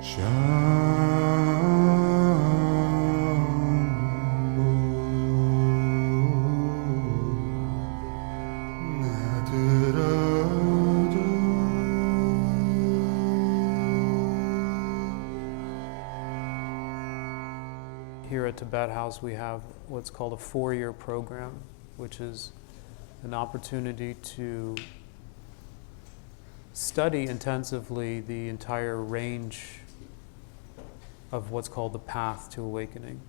Here at Tibet House, we have what's called a 4-year program, which is an opportunity to study intensively the entire range of what's called the path to awakening.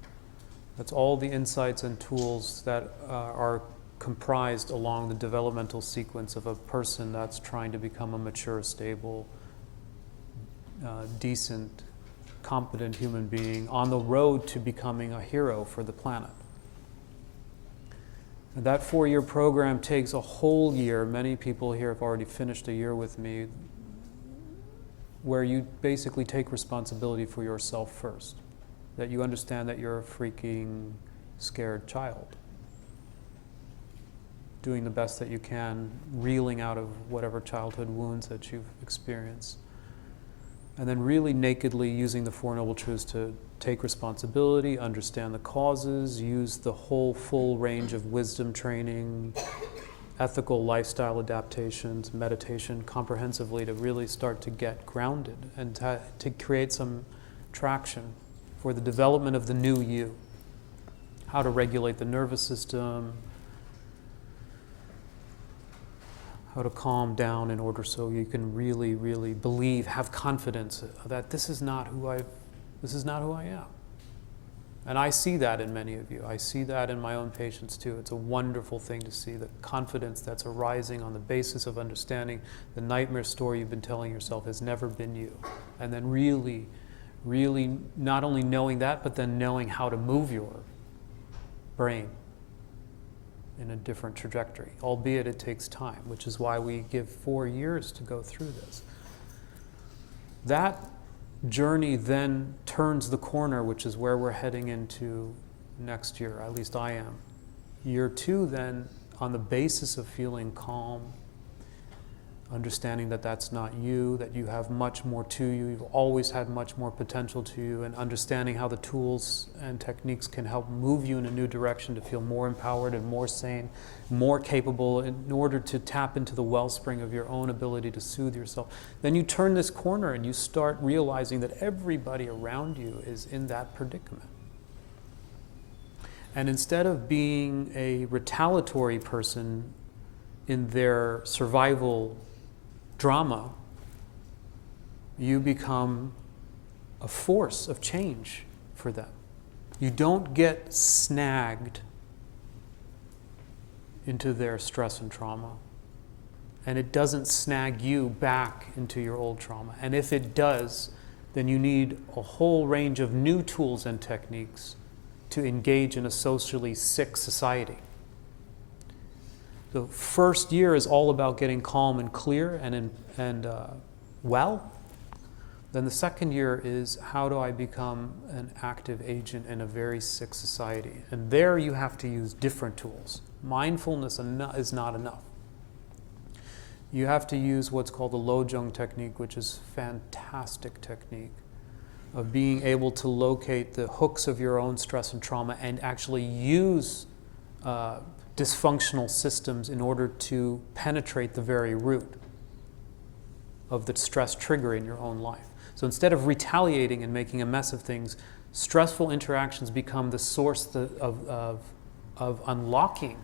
That's all the insights and tools that are comprised along the developmental sequence of a person that's trying to become a mature, stable, decent, competent human being on the road to becoming a hero for the planet. And that 4-year program takes a whole year. Many people here have already finished a year with me, where you basically take responsibility for yourself first. That you understand that you're a freaking scared child, doing the best that you can, reeling out of whatever childhood wounds that you've experienced. And then really nakedly using the Four Noble Truths to take responsibility, understand the causes, use the whole full range of wisdom training, ethical lifestyle adaptations, meditation comprehensively to really start to get grounded and to create some traction for the development of the new you. How to regulate the nervous system, how to calm down in order so you can really, really believe, have confidence that this is not who I am. And I see that in many of you. I see that in my own patients too. It's a wonderful thing to see the confidence that's arising on the basis of understanding the nightmare story you've been telling yourself has never been you. And then really, really not only knowing that, but then knowing how to move your brain in a different trajectory, albeit it takes time, which is why we give 4 years to go through this. That journey then turns the corner, which is where we're heading into next year, at least I am. Year 2 then, on the basis of feeling calm, understanding that that's not you, that you have much more to you, you've always had much more potential to you, and understanding how the tools and techniques can help move you in a new direction to feel more empowered and more sane, more capable in order to tap into the wellspring of your own ability to soothe yourself. Then you turn this corner and you start realizing that everybody around you is in that predicament. And instead of being a retaliatory person in their survival drama, you become a force of change for them. You don't get snagged into their stress and trauma. And it doesn't snag you back into your old trauma. And if it does, then you need a whole range of new tools and techniques to engage in a socially sick society. The first year is all about getting calm and clear and well. Then the second year is how do I become an active agent in a very sick society? And there you have to use different tools. Mindfulness is not enough. You have to use what's called the Lojong technique, which is a fantastic technique of being able to locate the hooks of your own stress and trauma and actually use dysfunctional systems in order to penetrate the very root of the stress trigger in your own life. So instead of retaliating and making a mess of things, stressful interactions become the source of unlocking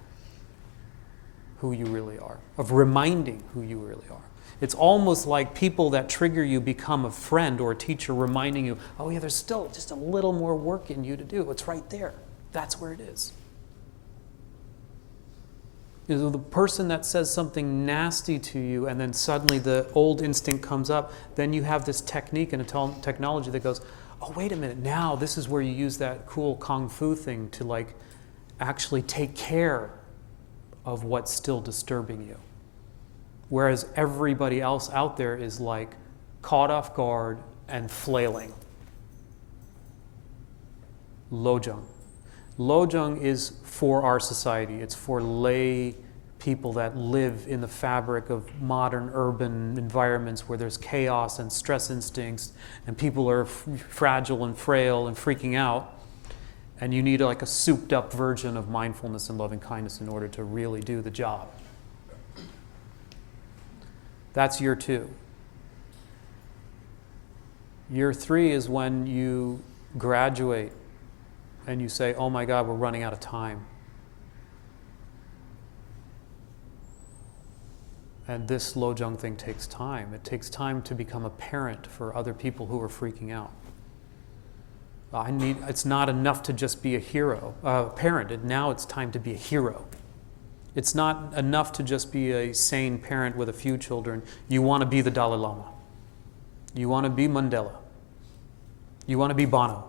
who you really are, of reminding who you really are. It's almost like people that trigger you become a friend or a teacher reminding you, oh yeah, there's still just a little more work in you to do. It's right there. That's where it is. You know, the person that says something nasty to you and then suddenly the old instinct comes up, then you have this technique and a technology that goes, oh, wait a minute, now this is where you use that cool Kung Fu thing to like actually take care of what's still disturbing you. Whereas everybody else out there is like caught off guard and flailing. Lojong. Lojong is for our society. It's for lay people that live in the fabric of modern urban environments where there's chaos and stress instincts and people are fragile and frail and freaking out, and you need like a souped up version of mindfulness and loving kindness in order to really do the job. That's year 2. Year 3 is when you graduate and you say, oh my God, we're running out of time. And this Lojong thing takes time. It takes time to become a parent for other people who are freaking out. It's not enough to just be a hero, parent. Now it's time to be a hero. It's not enough to just be a sane parent with a few children. You want to be the Dalai Lama. You want to be Mandela. You want to be Bono.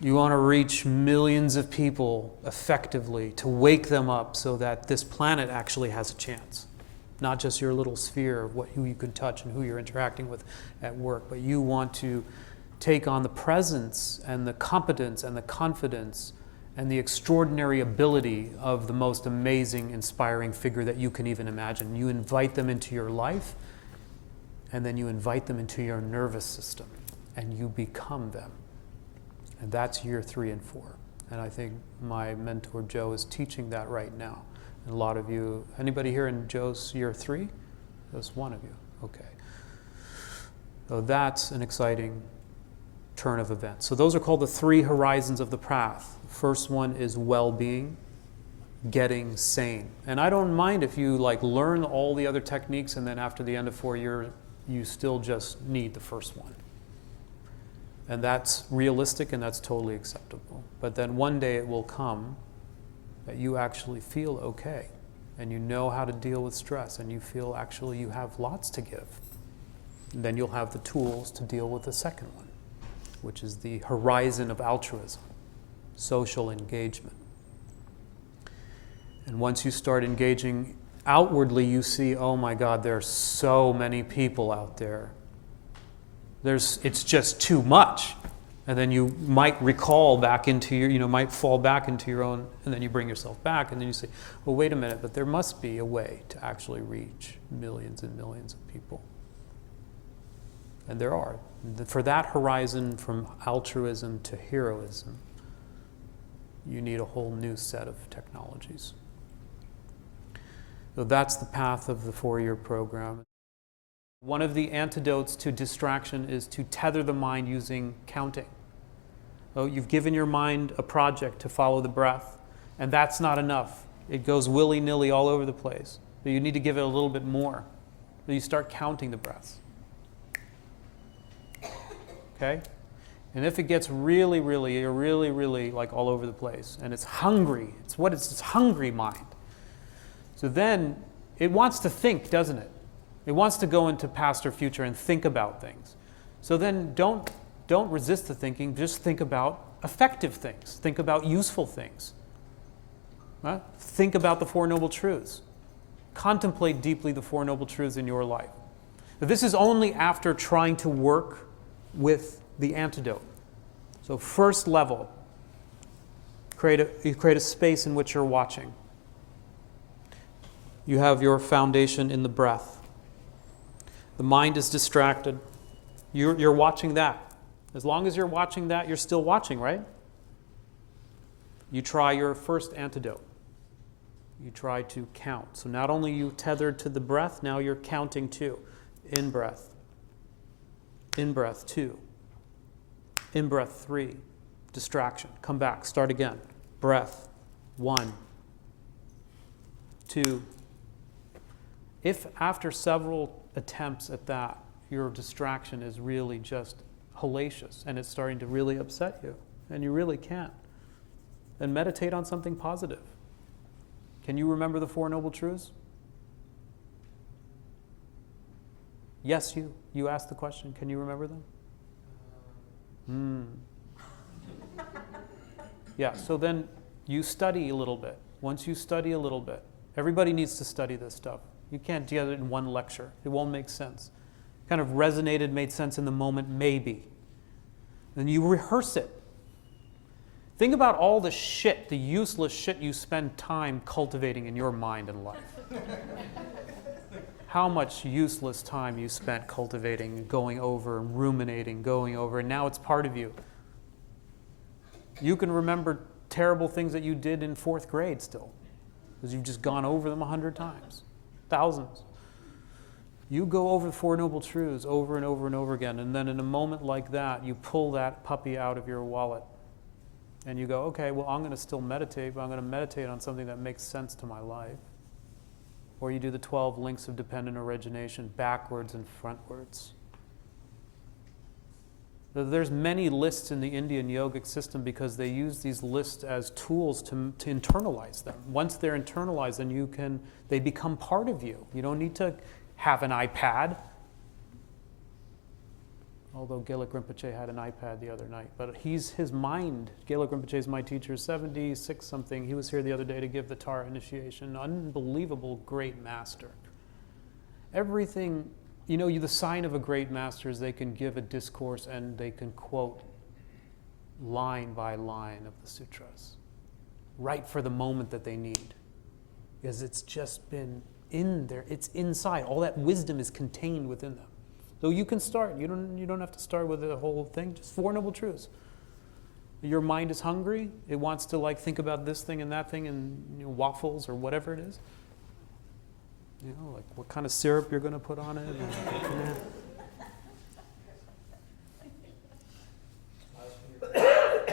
You want to reach millions of people effectively to wake them up so that this planet actually has a chance. Not just your little sphere of who you can touch and who you're interacting with at work, but you want to take on the presence and the competence and the confidence and the extraordinary ability of the most amazing, inspiring figure that you can even imagine. You invite them into your life, and then you invite them into your nervous system, and you become them. And that's year 3 and 4. And I think my mentor Joe is teaching that right now. And a lot of you, anybody here in Joe's year 3? There's one of you. Okay. So that's an exciting turn of events. So those are called the 3 horizons of the path. The first one is well-being, getting sane. And I don't mind if you learn all the other techniques and then after the end of 4 years, you still just need the first one. And that's realistic and that's totally acceptable. But then one day it will come that you actually feel okay and you know how to deal with stress and you feel actually you have lots to give. And then you'll have the tools to deal with the second one, which is the horizon of altruism, social engagement. And once you start engaging outwardly, you see, oh my God, there are so many people out there. It's just too much. And then you might recall back into might fall back into your own, and then you bring yourself back, and then you say, well, wait a minute, but there must be a way to actually reach millions and millions of people. And there are. For that horizon from altruism to heroism, you need a whole new set of technologies. So that's the path of the 4-year program. One of the antidotes to distraction is to tether the mind using counting. So you've given your mind a project to follow the breath, and that's not enough. It goes willy-nilly all over the place. So you need to give it a little bit more. So you start counting the breaths. Okay? And if it gets really all over the place, and it's hungry, it's hungry mind. So then it wants to think, doesn't it? It wants to go into past or future and think about things. So then don't resist the thinking, just think about effective things. Think about useful things. Huh? Think about the 4 Noble Truths. Contemplate deeply the 4 Noble Truths in your life. But this is only after trying to work with the antidote. So first level, you create a space in which you're watching. You have your foundation in the breath. The mind is distracted. You're watching that. As long as you're watching that, you're still watching, right? You try your first antidote. You try to count. So not only you tethered to the breath, now you're counting too. In breath. In breath 2. In breath 3. Distraction. Come back. Start again. Breath. 1. 2. If after several attempts at that, your distraction is really just hellacious and it's starting to really upset you, and you really can't, then meditate on something positive. Can you remember the 4 Noble Truths? Yes, you. You asked the question. Can you remember them? Yeah, so then you study a little bit. Once you study a little bit, everybody needs to study this stuff. You can't get it in one lecture. It won't make sense. Kind of resonated, made sense in the moment, maybe. Then you rehearse it. Think about all the shit, the useless shit you spend time cultivating in your mind and life. How much useless time you spent cultivating, going over, and ruminating, going over, and now it's part of you. You can remember terrible things that you did in 4th grade still, because you've just gone over them 100 times, thousands. You go over the Four Noble Truths over and over and over again, and then in a moment like that, you pull that puppy out of your wallet, and you go, okay, well, I'm going to still meditate, but I'm going to meditate on something that makes sense to my life. Or you do the 12 links of dependent origination backwards and frontwards. There's many lists in the Indian yogic system because they use these lists as tools to internalize them. Once they're internalized, then they become part of you. You don't need to have an iPad. Although Gelek Rinpoche had an iPad the other night. But his mind, Gelek Rinpoche is my teacher, 76 something. He was here the other day to give the Tara initiation. Unbelievable great master. Everything, the sign of a great master is they can give a discourse and they can quote line by line of the sutras. Right for the moment that they need. Because it's just been in there, it's inside. All that wisdom is contained within them. So you can start. You don't have to start with the whole thing. Just 4 Noble Truths. Your mind is hungry. It wants to think about this thing and that thing and waffles or whatever it is. Like what kind of syrup you're going to put on it.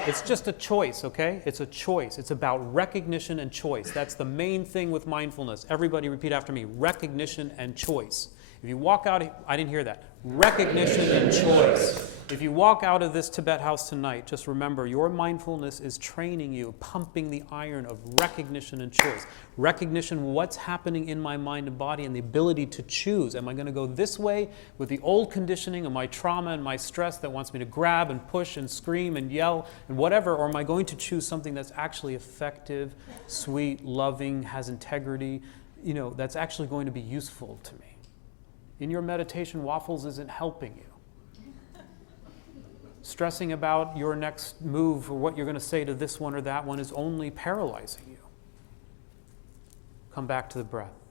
It's just a choice, okay? It's a choice. It's about recognition and choice. That's the main thing with mindfulness. Everybody repeat after me. Recognition and choice. If you walk out, I didn't hear that. Recognition and choice. If you walk out of this Tibet house tonight, just remember your mindfulness is training you, pumping the iron of recognition and choice. Recognition, what's happening in my mind and body, and the ability to choose. Am I going to go this way with the old conditioning of my trauma and my stress that wants me to grab and push and scream and yell and whatever, or am I going to choose something that's actually effective, sweet, loving, has integrity, that's actually going to be useful to me? In your meditation, waffles isn't helping you. Stressing about your next move or what you're going to say to this one or that one is only paralyzing you. Come back to the breath.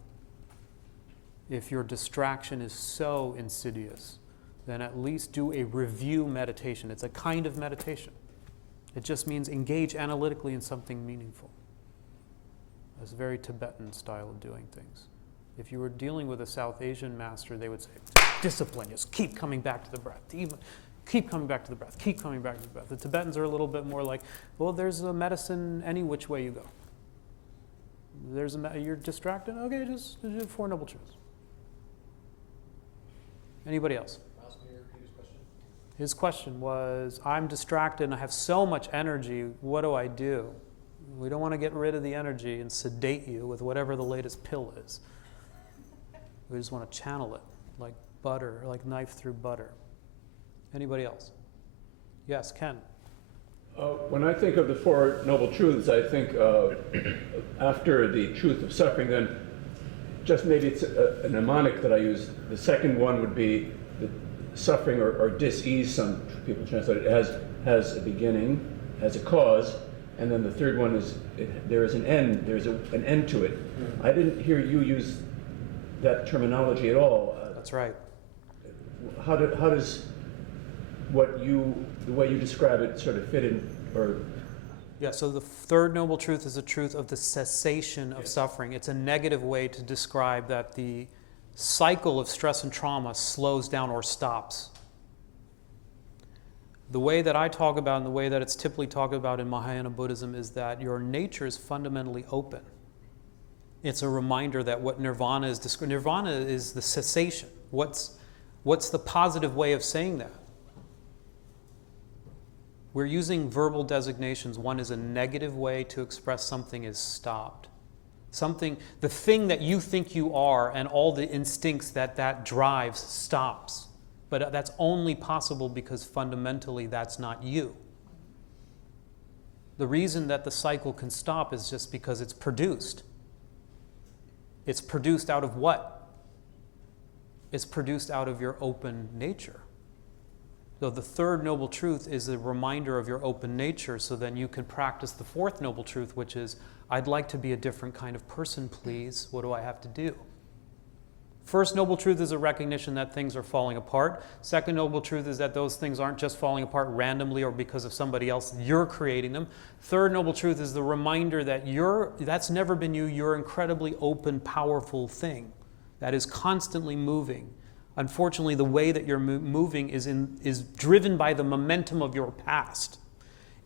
If your distraction is so insidious, then at least do a review meditation. It's a kind of meditation. It just means engage analytically in something meaningful. That's a very Tibetan style of doing things. If you were dealing with a South Asian master, they would say, discipline, just keep coming back to the breath. Keep coming back to the breath. Keep coming back to the breath. The Tibetans are a little bit more like, well, there's a medicine any which way you go. You're distracted? Okay, just do 4 Noble Truths. Anybody else? His question was, I'm distracted and I have so much energy. What do I do? We don't want to get rid of the energy and sedate you with whatever the latest pill is. We just want to channel it like butter, like knife through butter. Anybody else? Yes, Ken. When I think of the 4 Noble Truths, I think after the truth of suffering, then just maybe it's a mnemonic that I use. The second one would be the suffering or dis-ease, some people translate it, has a beginning, has a cause, and then the third one is there is an end, there's an end to it. I didn't hear you use that terminology at all. That's right. How does the way you describe it sort of fit in, or? Yeah, so the 3rd Noble Truth is the truth of the cessation of suffering. It's a negative way to describe that the cycle of stress and trauma slows down or stops. The way that I talk about and the way that it's typically talked about in Mahayana Buddhism is that your nature is fundamentally open. It's a reminder that what nirvana is, nirvana is the cessation. What's the positive way of saying that? We're using verbal designations. One is a negative way to express something is stopped. The thing that you think you are and all the instincts that drives stops. But that's only possible because fundamentally that's not you. The reason that the cycle can stop is just because it's produced. It's produced out of what? It's produced out of your open nature. So the third noble truth is a reminder of your open nature, so then you can practice the fourth noble truth, which is, I'd like to be a different kind of person, please. What do I have to do? First noble truth is a recognition that things are falling apart. Second noble truth is that those things aren't just falling apart randomly or because of somebody else. You're creating them. Third noble truth is the reminder that that's never been you. You're an incredibly open, powerful thing that is constantly moving. Unfortunately, the way that you're moving is driven by the momentum of your past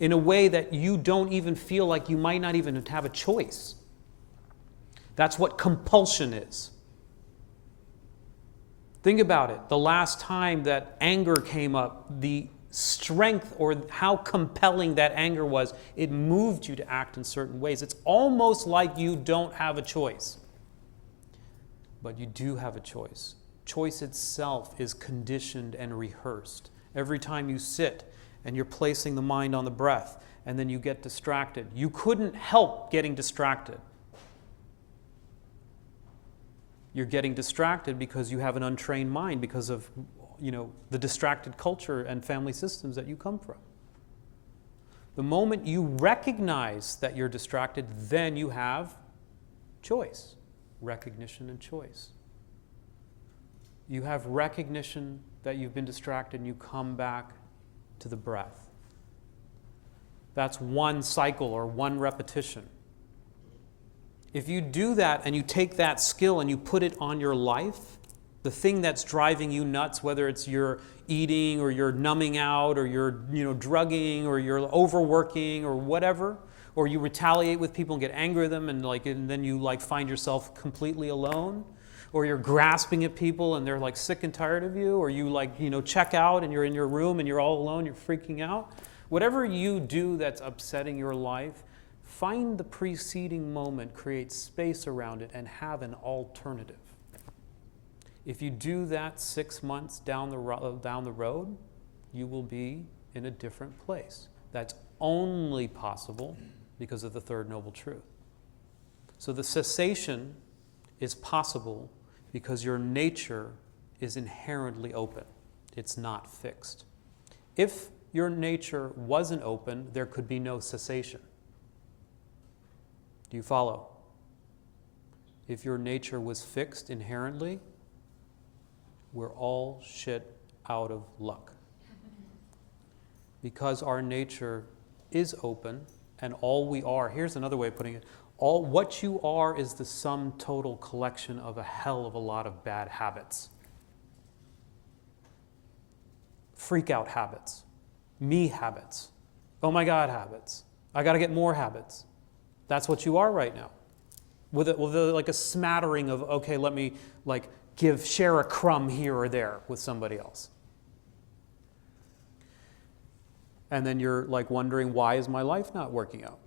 in a way that you don't even feel like you might not even have a choice. That's what compulsion is. Think about it. The last time that anger came up, the strength or how compelling that anger was, it moved you to act in certain ways. It's almost like you don't have a choice. But you do have a choice. Choice itself is conditioned and rehearsed. Every time you sit and you're placing the mind on the breath and then you get distracted, you couldn't help getting distracted. You're getting distracted because you have an untrained mind because of, the distracted culture and family systems that you come from. The moment you recognize that you're distracted, then you have choice, recognition and choice. You have recognition that you've been distracted and you come back to the breath. That's one cycle or one repetition. If you do that and you take that skill and you put it on your life, the thing that's driving you nuts, whether it's your eating or you're numbing out or you're drugging or you're overworking or whatever, or you retaliate with people and get angry at them and then you find yourself completely alone, or you're grasping at people and they're sick and tired of you, or you check out and you're in your room and you're all alone, you're freaking out. Whatever you do that's upsetting your life, find the preceding moment, create space around it, and have an alternative. If you do that 6 months down the road, you will be in a different place. That's only possible because of the third noble truth. So the cessation is possible because your nature is inherently open. It's not fixed. If your nature wasn't open, there could be no cessation. Do you follow? If your nature was fixed inherently, we're all shit out of luck. Because our nature is open and all we are, here's another way of putting it, what you are is the sum total collection of a hell of a lot of bad habits. Freak out habits, me habits, oh my God habits, I gotta get more habits. That's what you are right now. With a smattering of, okay, let me share a crumb here or there with somebody else. And then you're wondering, why is my life not working out?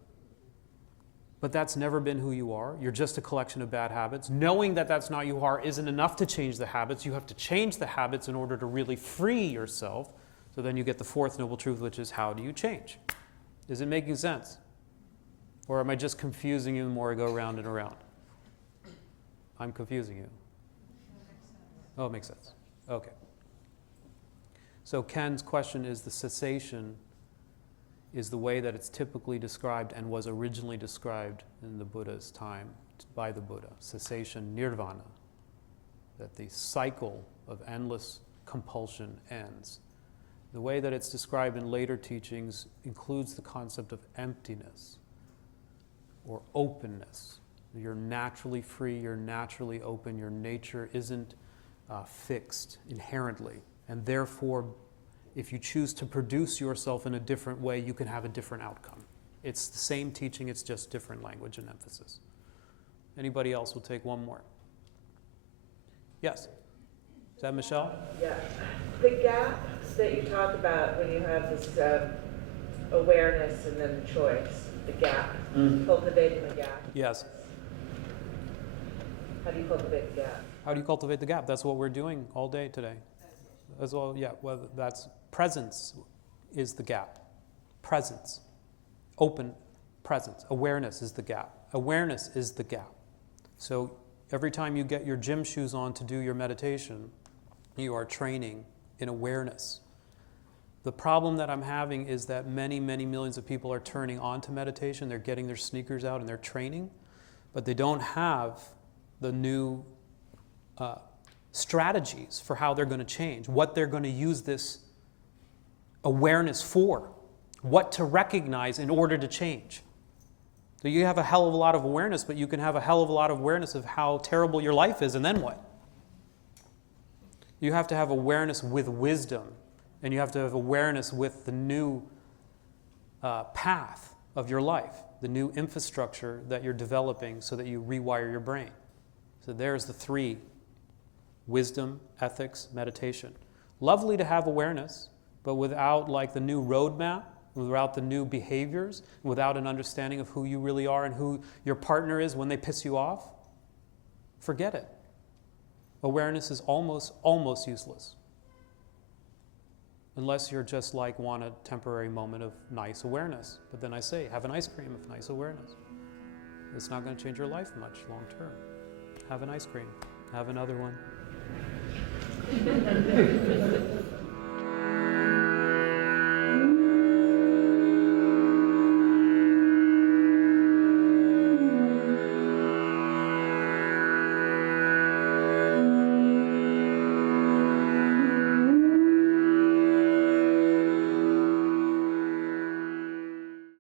But that's never been who you are. You're just a collection of bad habits. Knowing that that's not who you are isn't enough to change the habits. You have to change the habits in order to really free yourself. So then you get the fourth noble truth, which is, how do you change? Is it making sense? Or am I just confusing you the more I go around and around? I'm confusing you. Oh, it makes sense. Okay. So Ken's question is, the cessation is the way that it's typically described and was originally described in the Buddha's time by the Buddha. Cessation, nirvana. That the cycle of endless compulsion ends. The way that it's described in later teachings includes the concept of emptiness or openness. You're naturally free, you're naturally open, your nature isn't fixed inherently. And therefore, if you choose to produce yourself in a different way, you can have a different outcome. It's the same teaching, it's just different language and emphasis. Anybody else will take one more. Yes? Is that Michelle? Yeah. The gaps that you talk about when you have this awareness and then the choice, the gap, cultivating the gap. Yes. How do you cultivate the gap? How do you cultivate the gap? That's what we're doing all day today. As well, yeah, well, that's presence is the gap. Presence. Open presence. Awareness is the gap. Awareness is the gap. So every time you get your gym shoes on to do your meditation, you are training in awareness. The problem that I'm having is that many, many millions of people are turning on to meditation. They're getting their sneakers out and they're training, but they don't have the new strategies for how they're going to change, what they're going to use this awareness for, what to recognize in order to change. So you have a hell of a lot of awareness, but you can have a hell of a lot of awareness of how terrible your life is, and then what? You have to have awareness with wisdom, and you have to have awareness with the new path of your life, the new infrastructure that you're developing so that you rewire your brain. So there's the three: wisdom, ethics, meditation. Lovely to have awareness, but without like the new roadmap, without the new behaviors, without an understanding of who you really are and who your partner is when they piss you off, forget it. Awareness is almost useless. Unless you're just like want a temporary moment of nice awareness. But then I say, have an ice cream of nice awareness. It's not going to change your life much long term. Have an ice cream. Have another one.